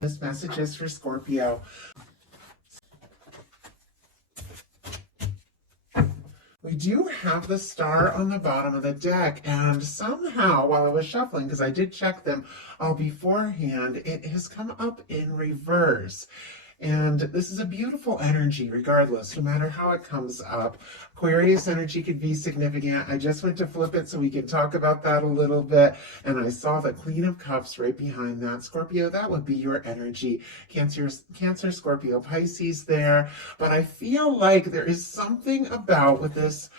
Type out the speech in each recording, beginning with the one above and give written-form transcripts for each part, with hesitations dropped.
This message is for Scorpio. We do have the star on the bottom of the deck, and somehow while I was shuffling, because I did check them all beforehand, it has come up in reverse. And this is a beautiful energy regardless, no matter how it comes up. Aquarius energy could be significant. I just went to flip it so we can talk about that a little bit. And I saw the Queen of Cups right behind that. Scorpio, that would be your energy. Cancer, Scorpio, Pisces there. But I feel like there is something about with this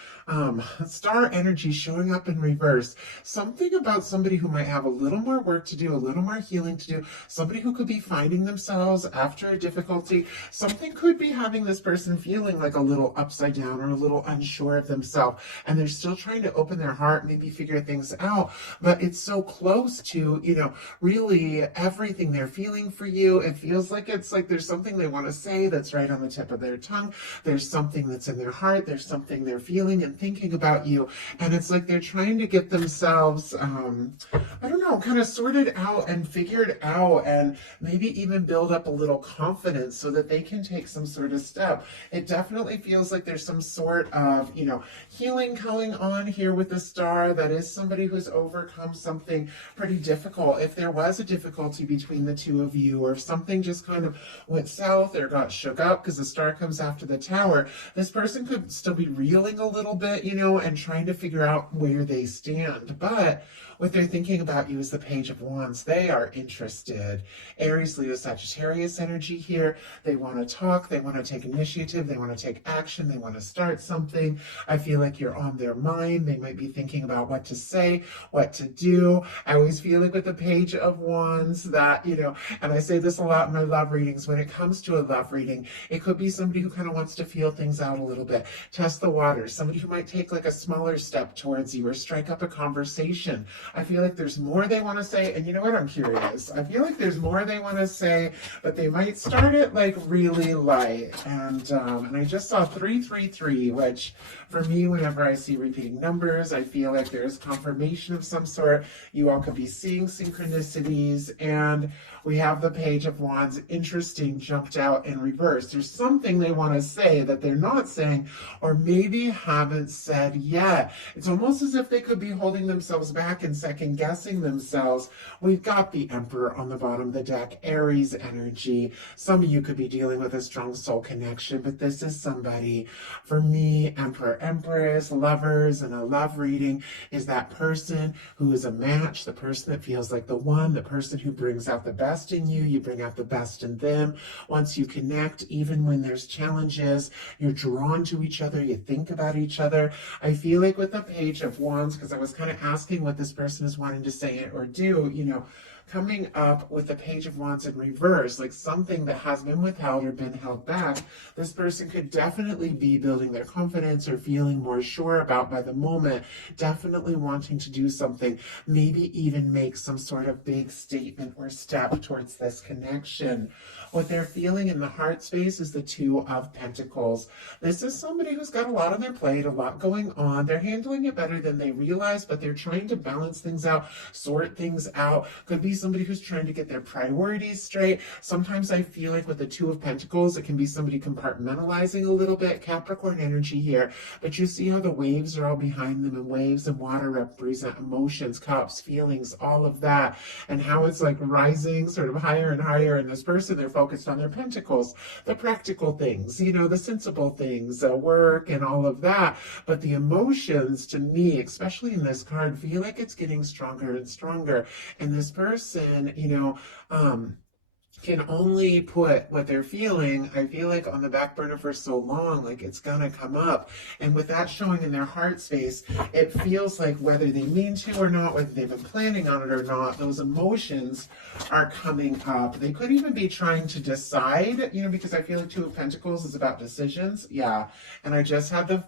star energy showing up in reverse. Something about somebody who might have a little more work to do, a little more healing to do. Somebody who could be finding themselves after a difficulty. Something could be having this person feeling like a little upside down or a little unsure of themselves, and they're still trying to open their heart, maybe figure things out, but it's so close to, really everything they're feeling for you. It feels like it's like there's something they want to say that's right on the tip of their tongue. There's something that's in their heart. There's something they're feeling and thinking about you, and it's like they're trying to get themselves, I don't know, kind of sorted out and figured out, and maybe even build up a little confidence so that they can take some sort of step. It definitely feels like there's some sort of, healing going on here with the star. That is somebody who's overcome something pretty difficult. If there was a difficulty between the two of you, or if something just kind of went south or got shook up, because the star comes after the tower, this person could still be reeling a little bit, and trying to figure out where they stand. But what they're thinking about you is the Page of Wands. They are interested. Aries, Leo, Sagittarius energy here. They want to talk. They want to take initiative. They want to take action. They want to start something. I feel like you're on their mind. They might be thinking about what to say, what to do. I always feel like with the Page of Wands that, and I say this a lot in my love readings, when it comes to a love reading, it could be somebody who kind of wants to feel things out a little bit, test the waters, somebody who might take like a smaller step towards you or strike up a conversation. I feel like there's more they want to say, and you know what? I'm curious. I feel like there's more they want to say, but they might start it like really light. And I just saw 333, which for me, whenever I see repeating numbers, I feel like there's confirmation of some sort. You all could be seeing synchronicities, and we have the Page of Wands, interesting, jumped out in reverse. There's something they want to say that they're not saying, or maybe haven't said yet. It's almost as if they could be holding themselves back and second guessing themselves. We've got the Emperor on the bottom of the deck, Aries energy. Some of you could be dealing with a strong soul connection, but this is somebody, for me, Emperor, Empress, lovers, and a love reading is that person who is a match, the person that feels like the one, the person who brings out the best in you, you bring out the best in them. Once you connect, even when there's challenges, you're drawn to each other, you think about each other. I feel like with the Page of Wands, because I was kind of asking what this person is wanting to say or do, coming up with the Page of Wands in reverse, like something that has been withheld or been held back, this person could definitely be building their confidence or feeling more sure about by the moment, definitely wanting to do something, maybe even make some sort of big statement or step towards this connection. What they're feeling in the heart space is the Two of Pentacles. This is somebody who's got a lot on their plate, a lot going on. They're handling it better than they realize, but they're trying to balance things out, sort things out. Could be somebody who's trying to get their priorities straight. Sometimes I feel like with the Two of Pentacles, it can be somebody compartmentalizing a little bit, Capricorn energy here, but you see how the waves are all behind them, and waves and water represent emotions, cups, feelings, all of that, and how it's like rising sort of higher and higher, and this person, they're focused on their pentacles, the practical things, the sensible things, work and all of that, but the emotions, to me, especially in this card, feel like it's getting stronger and stronger, and this person, can only put what they're feeling, I feel like, on the back burner for so long, like it's gonna come up. And with that showing in their heart space, it feels like whether they mean to or not, whether they've been planning on it or not, those emotions are coming up. They could even be trying to decide, because I feel like Two of Pentacles is about decisions. Yeah. And I just had the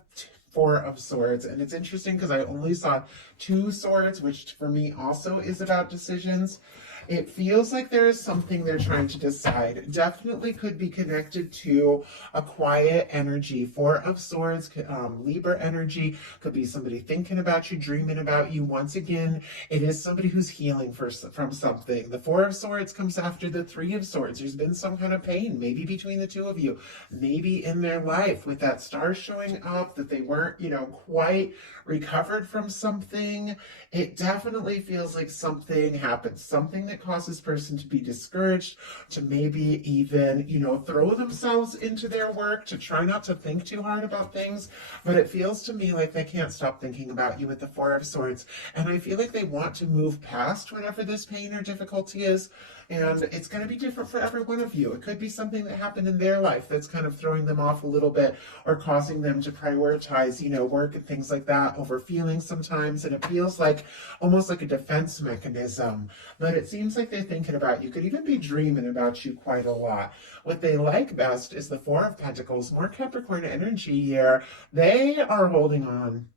Four of Swords, and it's interesting because I only saw 2 swords, which for me also is about decisions. It feels like there is something they're trying to decide. Definitely could be connected to a quiet energy. Four of Swords, Libra energy, could be somebody thinking about you, dreaming about you. Once again, it is somebody who's healing from something. The Four of Swords comes after the Three of Swords. There's been some kind of pain, maybe between the two of you, maybe in their life, with that star showing up, that they weren't, quite recovered from something. It definitely feels like something happens, something that causes person to be discouraged, to maybe even, throw themselves into their work, to try not to think too hard about things. But it feels to me like they can't stop thinking about you with the Four of Swords. And I feel like they want to move past whatever this pain or difficulty is. And it's going to be different for every one of you. It could be something that happened in their life that's kind of throwing them off a little bit, or causing them to prioritize, work and things like that over feelings sometimes. And it feels like almost like a defense mechanism. But it seems like they're thinking about you. Could even be dreaming about you quite a lot. What they like best is the Four of Pentacles, more Capricorn energy here. They are holding on.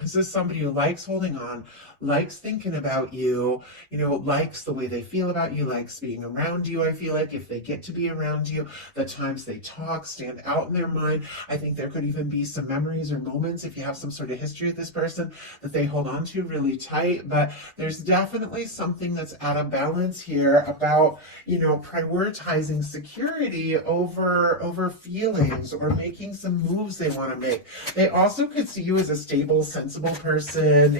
This is somebody who likes holding on, likes thinking about you, likes the way they feel about you, likes being around you. I feel like if they get to be around you, the times they talk stand out in their mind. I think there could even be some memories or moments, if you have some sort of history with this person, that they hold on to really tight. But there's definitely something that's out of balance here about, prioritizing security over feelings, or making some moves they want to make. They also could see you as a stable, sensible person,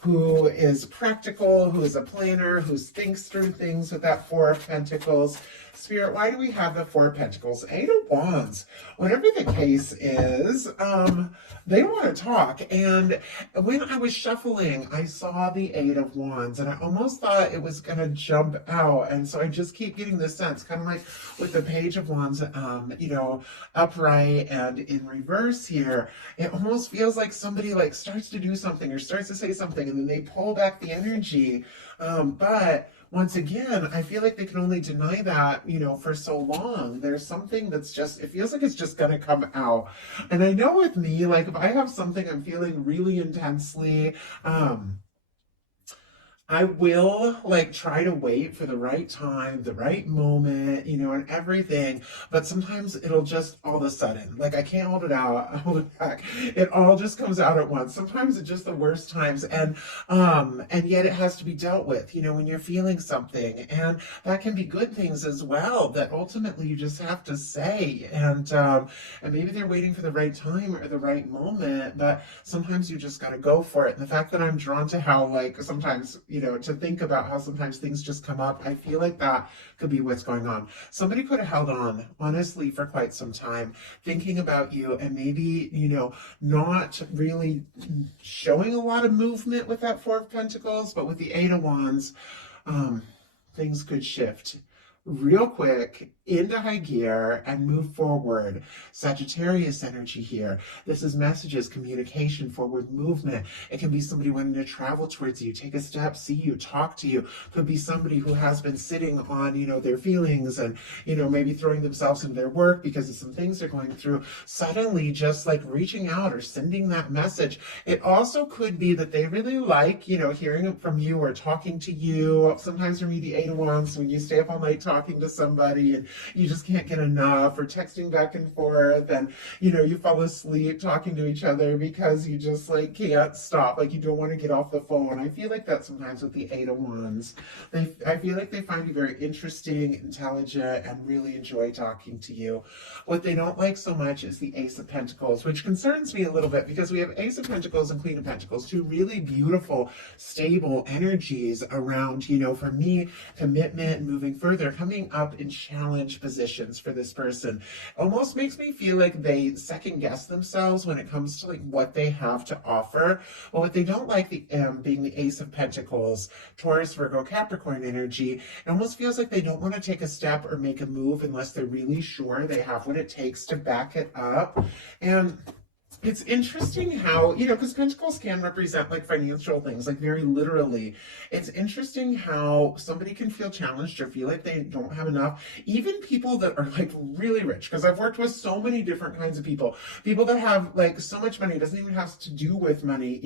who is practical, who is a planner, who thinks through things with that Four of Pentacles. Spirit, why do we have the Four of Pentacles? Eight of Wands. Whatever the case is, they want to talk. And when I was shuffling, I saw the Eight of Wands, and I almost thought it was going to jump out. And so I just keep getting this sense, kind of like with the Page of Wands, upright and in reverse here. It almost feels like somebody starts to do something or starts to say something, and then they pull back the energy. But once again, I feel like they can only deny that, for so long. There's something that's it feels like it's just going to come out. And I know with me, if I have something I'm feeling really intensely, I will try to wait for the right time, the right moment, and everything. But sometimes it'll just all of a sudden, I can't hold it out, hold it back. It all just comes out at once. Sometimes it's just the worst times. And yet it has to be dealt with, when you're feeling something. And that can be good things as well, that ultimately you just have to say. And maybe they're waiting for the right time or the right moment, but sometimes you just got to go for it. And the fact that I'm drawn to how sometimes, to think about how sometimes things just come up, I feel like that could be what's going on. Somebody could have held on, honestly, for quite some time, thinking about you, and maybe, not really showing a lot of movement with that Four of Pentacles, but with the Eight of Wands, things could shift real quick into high gear and move forward. Sagittarius energy here. This is messages, communication, forward movement. It can be somebody wanting to travel towards you, take a step, see you, talk to you. Could be somebody who has been sitting on, their feelings and, maybe throwing themselves into their work because of some things they're going through. Suddenly just reaching out or sending that message. It also could be that they really like, hearing it from you or talking to you. Sometimes for me, the Eight of Wands, when you stay up all night talking to somebody and you just can't get enough, or texting back and forth, and you fall asleep talking to each other because you just can't stop, you don't want to get off the phone. I feel like that sometimes with the Eight of Wands. I feel like they find you very interesting, intelligent, and really enjoy talking to you. What they don't like so much is the Ace of Pentacles, which concerns me a little bit, because we have Ace of Pentacles and Queen of Pentacles, two really beautiful, stable energies around, for me, commitment, moving further, coming up in challenge positions for this person. Almost makes me feel like they second guess themselves when it comes to what they have to offer. Well, what they don't like, being the Ace of Pentacles, Taurus, Virgo, Capricorn energy, it almost feels like they don't want to take a step or make a move unless they're really sure they have what it takes to back it up. And It's interesting how, because pentacles can represent like financial things, like very literally. It's interesting how somebody can feel challenged or feel like they don't have enough. Even people that are like really rich, because I've worked with so many different kinds of people. People that have like so much money, it doesn't even have to do with money.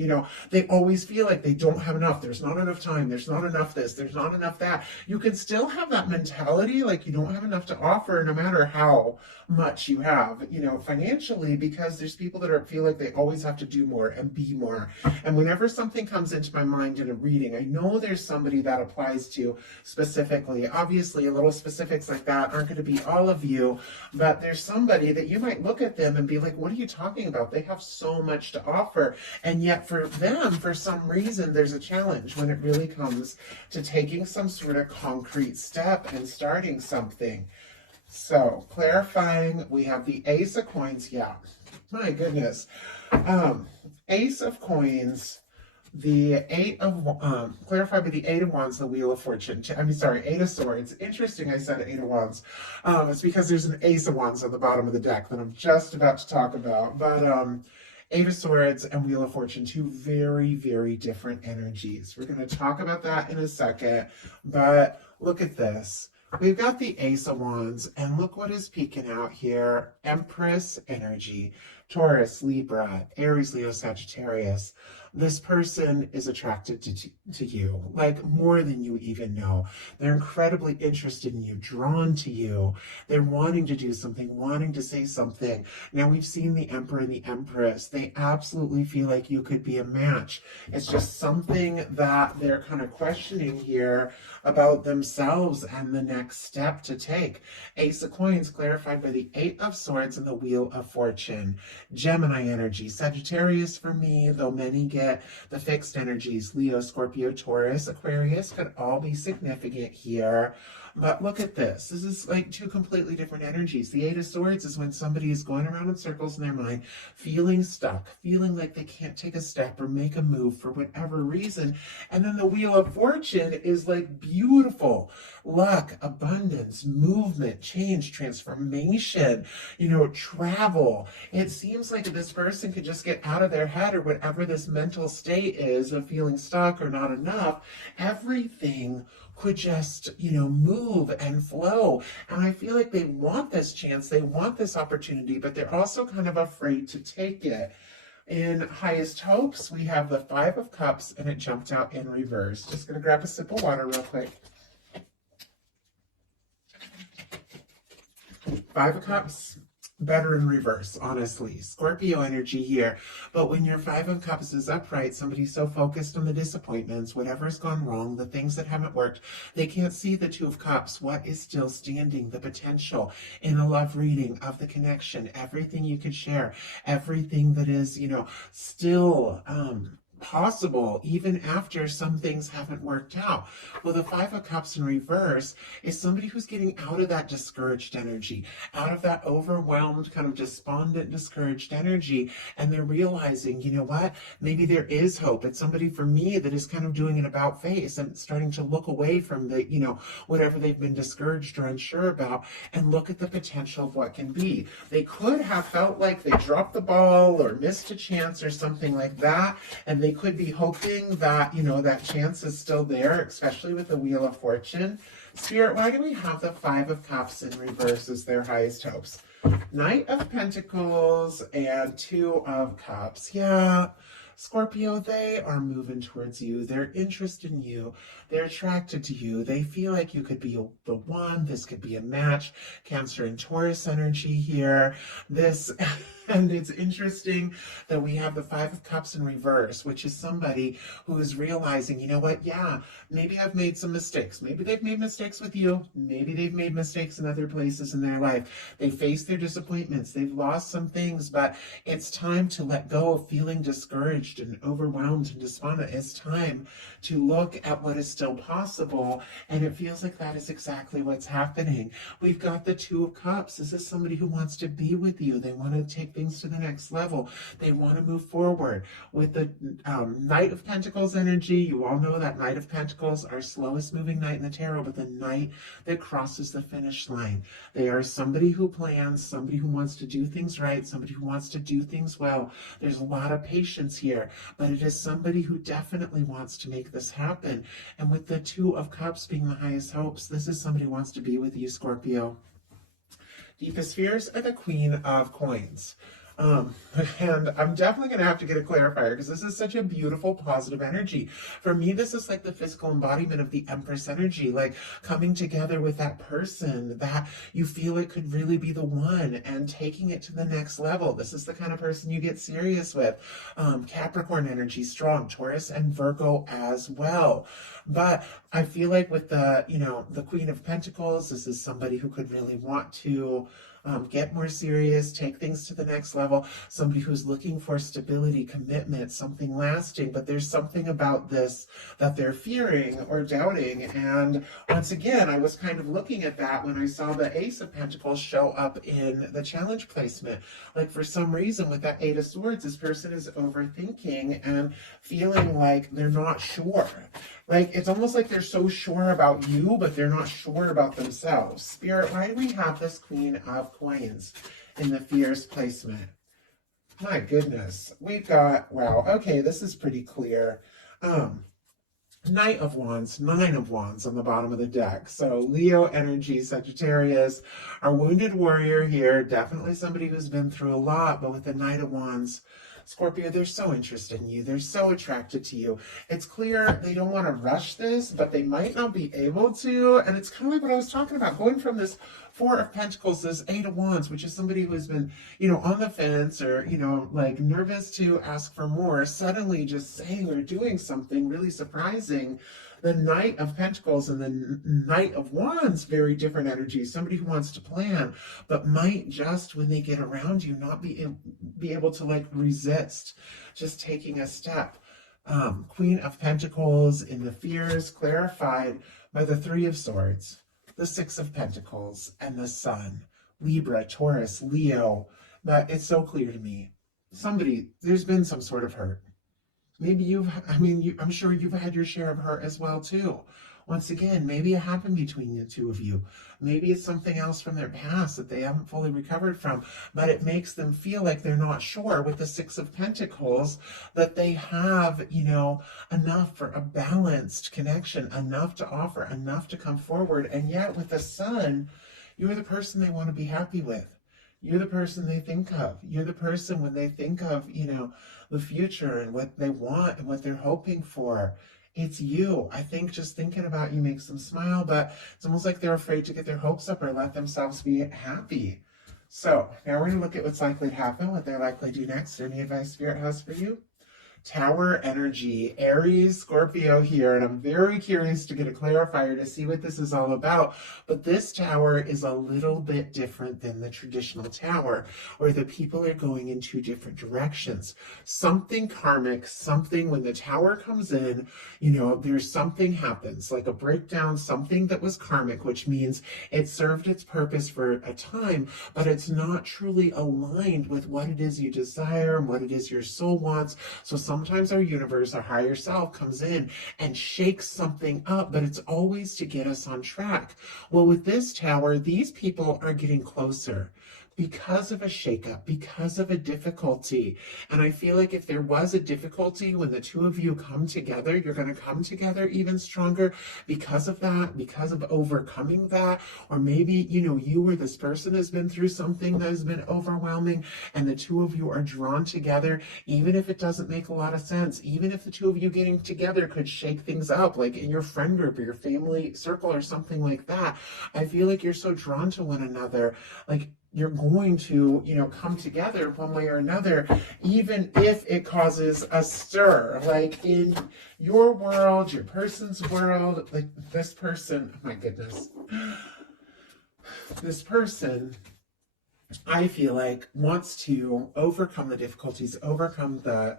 They always feel like they don't have enough. There's not enough time. There's not enough this. There's not enough that. You can still have that mentality, like you don't have enough to offer, no matter how much you have, financially, because there's people that feel like they always have to do more and be more. And whenever something comes into my mind in a reading, I know there's somebody that applies to specifically. Obviously, a little specifics like that aren't going to be all of you, but there's somebody that you might look at them and be like, what are you talking about? They have so much to offer. And yet for them, for some reason, there's a challenge when it really comes to taking some sort of concrete step and starting something. So, clarifying, we have the Ace of Coins. Yeah, my goodness. Ace of Coins, the clarified by the Eight of Wands, the Wheel of Fortune. Eight of Swords. Interesting I said Eight of Wands. It's because there's an Ace of Wands at the bottom of the deck that I'm just about to talk about. But, Eight of Swords and Wheel of Fortune, two very, very different energies. We're going to talk about that in a second, but look at this. We've got the Ace of Wands, and look what is peeking out here. Empress energy. Taurus, Libra, Aries, Leo, Sagittarius. This person is attracted to you, like more than you even know. They're incredibly interested in you, drawn to you. They're wanting to do something, wanting to say something. Now we've seen the Emperor and the Empress. They absolutely feel like you could be a match. It's just something that they're kind of questioning here about themselves and the next step to take. Ace of Coins clarified by the Eight of Swords and the Wheel of Fortune. Gemini energy. Sagittarius for me, though many get the fixed energies. Leo, Scorpio, Taurus, Aquarius could all be significant here. But look at this. This is like two completely different energies. The Eight of Swords is when somebody is going around in circles in their mind, feeling stuck, feeling like they can't take a step or make a move for whatever reason. And then the Wheel of Fortune is like beautiful. Luck, abundance, movement, change, transformation, travel. It seems like this person could just get out of their head or whatever this mental state is of feeling stuck or not enough. Everything could just, move and flow. And I feel like they want this chance, they want this opportunity, but they're also kind of afraid to take it. In highest hopes, we have the Five of Cups, and it jumped out in reverse. Just going to grab a sip of water real quick. Five of Cups, better in reverse, honestly. Scorpio energy here. But when your Five of Cups is upright, somebody's so focused on the disappointments, whatever's gone wrong, the things that haven't worked, they can't see the Two of Cups, what is still standing, the potential in a love reading of the connection, everything you could share, everything that is, still possible even after some things haven't worked out. Well, the Five of Cups in reverse is somebody who's getting out of that discouraged energy, out of that overwhelmed, kind of despondent, discouraged energy, and they're realizing, you know what, maybe there is hope. It's somebody for me that is kind of doing an about face and starting to look away from the, whatever they've been discouraged or unsure about, and look at the potential of what can be. They could have felt like they dropped the ball or missed a chance or something like that, and they could be hoping that, that chance is still there, especially with the Wheel of Fortune. Spirit, why do we have the Five of Cups in reverse as their highest hopes? Knight of Pentacles and Two of Cups. Yeah, Scorpio, they are moving towards you. They're interested in you. They're attracted to you. They feel like you could be the one. This could be a match. Cancer and Taurus energy here. And it's interesting that we have the Five of Cups in reverse, which is somebody who is realizing, you know what, yeah, maybe I've made some mistakes. Maybe they've made mistakes with you. Maybe they've made mistakes in other places in their life. They face their disappointments. They've lost some things, but it's time to let go of feeling discouraged and overwhelmed and despondent. It's time to look at what is still possible, and it feels like that is exactly what's happening. We've got the Two of Cups. This is somebody who wants to be with you. They want to take things to the next level. They want to move forward. With the Knight of Pentacles energy, you all know that Knight of Pentacles, our slowest moving knight in the tarot, but the knight that crosses the finish line. They are somebody who plans, somebody who wants to do things right, somebody who wants to do things well. There's a lot of patience here, but it is somebody who definitely wants to make this happen. And with the Two of Cups being the highest hopes, this is somebody who wants to be with you, Scorpio. Deepest fears are the Queen of Coins. And I'm definitely going to have to get a clarifier because this is such a beautiful, positive energy. For me, this is like the physical embodiment of the Empress energy, like coming together with that person that you feel it could really be the one and taking it to the next level. This is the kind of person you get serious with. Capricorn energy, strong, Taurus and Virgo as well. But I feel like with the, the Queen of Pentacles, this is somebody who could really want to get more serious, take things to the next level, somebody who's looking for stability, commitment, something lasting, but there's something about this that they're fearing or doubting. And once again, I was kind of looking at that when I saw the Ace of Pentacles show up in the challenge placement. Like for some reason with that Eight of Swords, this person is overthinking and feeling like they're not sure. Like, it's almost like they're so sure about you, but they're not sure about themselves. Spirit, why do we have this Queen of Coins in the fears placement? My goodness. We've got, wow, okay, this is pretty clear. Knight of Wands, Nine of Wands on the bottom of the deck. So Leo energy, Sagittarius, our wounded warrior here, definitely somebody who's been through a lot, but with the Knight of Wands, Scorpio, they're so interested in you. They're so attracted to you. It's clear they don't want to rush this, but they might not be able to. And it's kind of like what I was talking about, going from this Four of Pentacles, this Eight of Wands, which is somebody who has been, on the fence or, like nervous to ask for more, suddenly just saying or doing something really surprising. The Knight of Pentacles and the Knight of Wands, very different energies. Somebody who wants to plan, but might just, when they get around you, not be able to like resist just taking a step. Queen of Pentacles in the fears, clarified by the Three of Swords, the Six of Pentacles, and the Sun. Libra, Taurus, Leo. But it's so clear to me. There's been some sort of hurt. Maybe I'm sure you've had your share of hurt as well too. Once again, maybe it happened between the two of you. Maybe it's something else from their past that they haven't fully recovered from, but it makes them feel like they're not sure with the Six of Pentacles that they have, enough for a balanced connection, enough to offer, enough to come forward. And yet with the Sun, you're the person they want to be happy with. You're the person they think of. You're the person when they think of, the future and what they want and what they're hoping for. It's you. I think just thinking about you makes them smile, but it's almost like they're afraid to get their hopes up or let themselves be happy. So now we're going to look at what's likely to happen, what they're likely to do next. Any advice Spirit has for you? Tower energy, Aries, Scorpio here, and I'm very curious to get a clarifier to see what this is all about. But this tower is a little bit different than the traditional tower, where the people are going in two different directions. Something karmic, something when the tower comes in, there's something happens, like a breakdown, something that was karmic, which means it served its purpose for a time, but it's not truly aligned with what it is you desire and what it is your soul wants. So sometimes our universe, our higher self, comes in and shakes something up, but it's always to get us on track. Well, with this tower, these people are getting closer because of a shakeup, because of a difficulty. And I feel like if there was a difficulty when the two of you come together, you're going to come together even stronger because of that, because of overcoming that. Or maybe, you or this person has been through something that has been overwhelming, and the two of you are drawn together, even if it doesn't make a lot of sense, even if the two of you getting together could shake things up, like in your friend group or your family circle or something like that. I feel like you're so drawn to one another, like you're going to, come together one way or another, even if it causes a stir, like in your world, your person's world, like this person, oh my goodness, this person, I feel like wants to overcome the difficulties, overcome the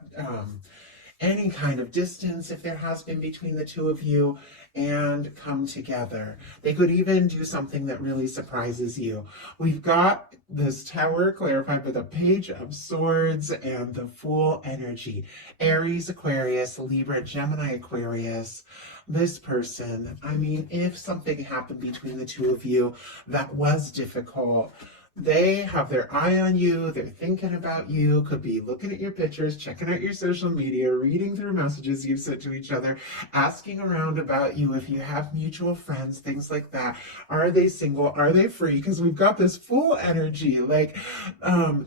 any kind of distance, if there has been between the two of you, and come together. They could even do something that really surprises you. We've got this tower clarified with a page of swords and the Fool energy. Aries, Aquarius, Libra, Gemini, Aquarius. This person, I mean, if something happened between the two of you that was difficult, they have their eye on you. They're thinking about you. Could be looking at your pictures, checking out your social media, reading through messages you've sent to each other, asking around about you if you have mutual friends, things like that. Are they single? Are they free? Because we've got this Fool energy. Like,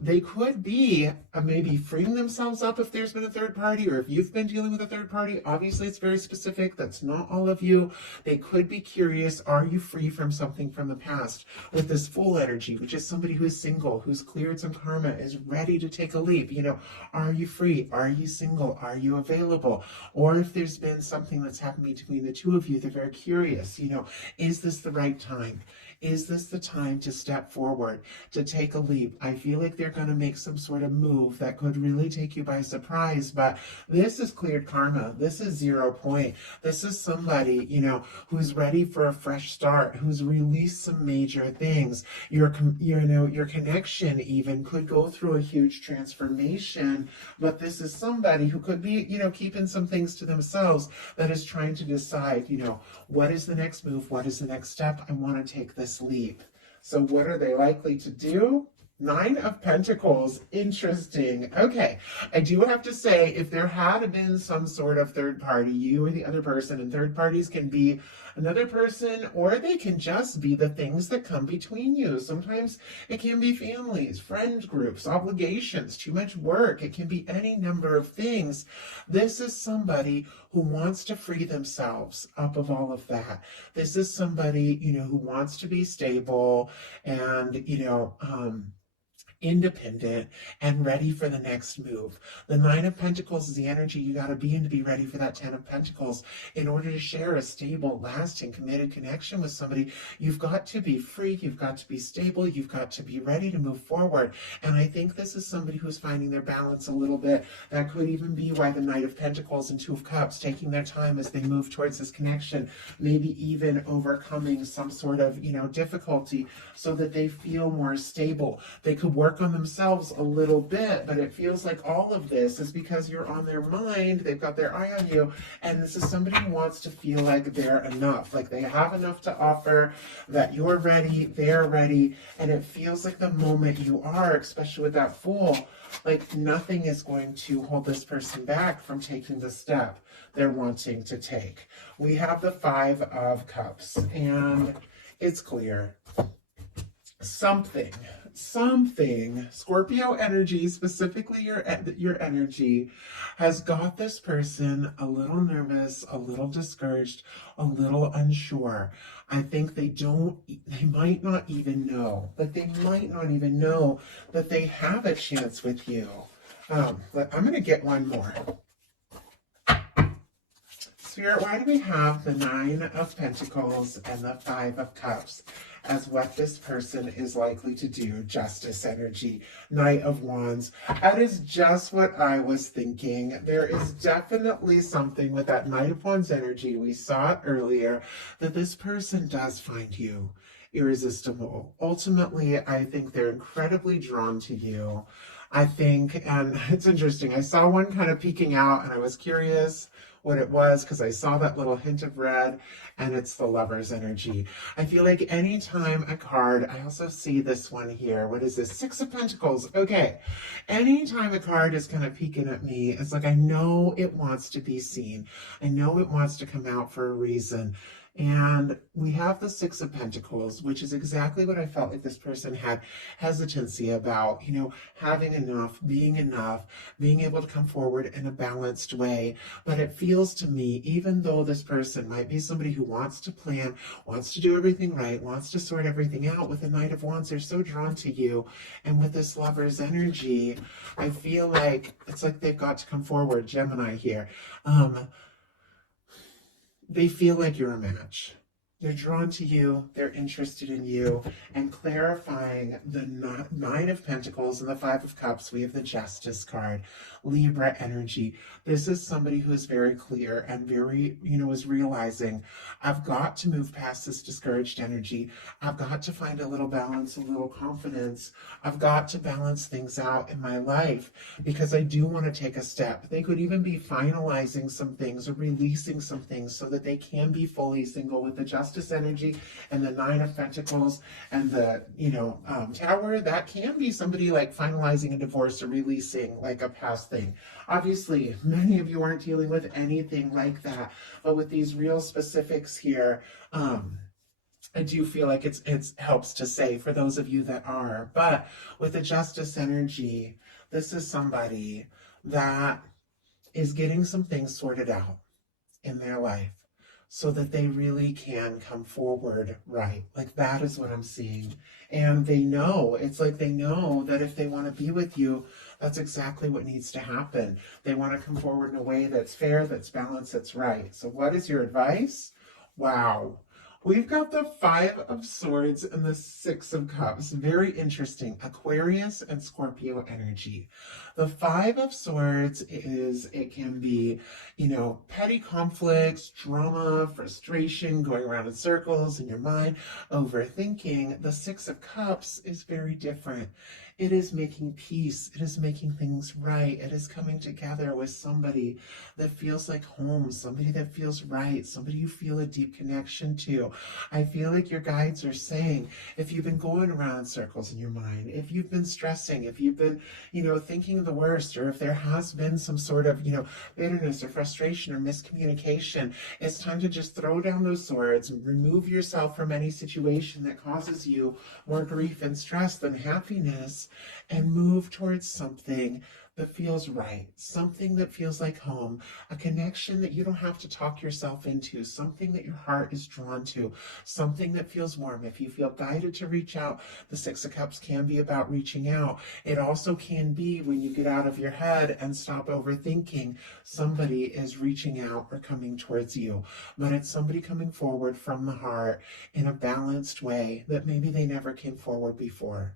they could be maybe freeing themselves up if there's been a third party, or if you've been dealing with a third party. Obviously, it's very specific. That's not all of you. They could be curious. Are you free from something from the past? With this Fool energy, which is somebody who is single, who's cleared some karma, is ready to take a leap. You know, are you free? Are you single? Are you available? Or if there's been something that's happened between the two of you, they're very curious. You know, is this the right time? Is this the time to step forward, to take a leap? I feel like they're going to make some sort of move that could really take you by surprise, but this is cleared karma. This is 0 point. This is somebody, you know, who's ready for a fresh start, who's released some major things. Your connection even could go through a huge transformation, but this is somebody who could be, you know, keeping some things to themselves, that is trying to decide, you know, what is the next move? What is the next step? I want to take this leap. So what are they likely to do? 9 of Pentacles. Interesting. Okay. I do have to say, if there had been some sort of third party, you or the other person, and third parties can be another person, or they can just be the things that come between you. Sometimes it can be families, friend groups, obligations, too much work. It can be any number of things. This is somebody who wants to free themselves up of all of that. This is somebody, you know, who wants to be stable and, you know, independent and ready for the next move. The 9 of Pentacles is the energy you got to be in to be ready for that 10 of Pentacles. In order to share a stable, lasting, committed connection with somebody, you've got to be free, you've got to be stable, you've got to be ready to move forward. And I think this is somebody who's finding their balance a little bit. That could even be why the Knight of Pentacles and 2 of Cups, taking their time as they move towards this connection, maybe even overcoming some sort of, you know, difficulty so that they feel more stable. They could work on themselves a little bit, but it feels like all of this is because you're on their mind. They've got their eye on you, and this is somebody who wants to feel like they're enough, like they have enough to offer, that you're ready, they're ready, and it feels like the moment you are, especially with that Fool, like nothing is going to hold this person back from taking the step they're wanting to take. We have the 5 of Cups, and it's clear. Something, Scorpio energy, specifically your energy, has got this person a little nervous, a little discouraged, a little unsure. I think they might not even know, that they have a chance with you. I'm going to get one more. Spirit, why do we have the 9 of Pentacles and the 5 of Cups as what this person is likely to do? Justice energy, Knight of Wands. That is just what I was thinking. There is definitely something with that Knight of Wands energy. We saw it earlier, that this person does find you irresistible. Ultimately, I think they're incredibly drawn to you. I think, and it's interesting, I saw one kind of peeking out and I was curious what it was because I saw that little hint of red, and it's the Lover's energy. I feel like anytime a card, I also see this one here. What is this? 6 of Pentacles. Okay. Anytime a card is kind of peeking at me, it's like I know it wants to be seen. I know it wants to come out for a reason. And we have the 6 of Pentacles, which is exactly what I felt like this person had hesitancy about, you know, having enough, being able to come forward in a balanced way. But it feels to me, even though this person might be somebody who wants to plan, wants to do everything right, wants to sort everything out, with the Knight of Wands, they're so drawn to you. And with this Lover's energy, I feel like it's like they've got to come forward, Gemini here. They feel like you're a match. They're drawn to you, they're interested in you, and clarifying the Nine of Pentacles and the Five of Cups, we have the Justice card, Libra energy. This is somebody who is very clear and very, is realizing, I've got to move past this discouraged energy. I've got to find a little balance, a little confidence. I've got to balance things out in my life because I do want to take a step. They could even be finalizing some things or releasing some things so that they can be fully single with the Justice energy and the Nine of Pentacles and the Tower. That can be somebody like finalizing a divorce or releasing like a past thing. Obviously many of you aren't dealing with anything like that, but with these real specifics here, I do feel like it helps to say for those of you that are. But with the Justice energy, this is somebody that is getting some things sorted out in their life so that they really can come forward right. Like that is what I'm seeing. And they know, it's like they know that if they want to be with you, that's exactly what needs to happen. They want to come forward in a way that's fair, that's balanced, that's right. So what is your advice? Wow. We've got the Five of Swords and the Six of Cups. Very interesting. Aquarius and Scorpio energy. The Five of Swords it can be, petty conflicts, drama, frustration, going around in circles in your mind, overthinking. The Six of Cups is very different. It is making peace. It is making things right. It is coming together with somebody that feels like home, somebody that feels right, somebody you feel a deep connection to. I feel like your guides are saying, if you've been going around in circles in your mind, if you've been stressing, if you've been, thinking the worst, or if there has been some sort of, bitterness or frustration or miscommunication, it's time to just throw down those swords and remove yourself from any situation that causes you more grief and stress than happiness, and move towards something that feels right, something that feels like home, a connection that you don't have to talk yourself into, something that your heart is drawn to, something that feels warm. If you feel guided to reach out, the Six of Cups can be about reaching out. It also can be when you get out of your head and stop overthinking, somebody is reaching out or coming towards you. But it's somebody coming forward from the heart in a balanced way that maybe they never came forward before.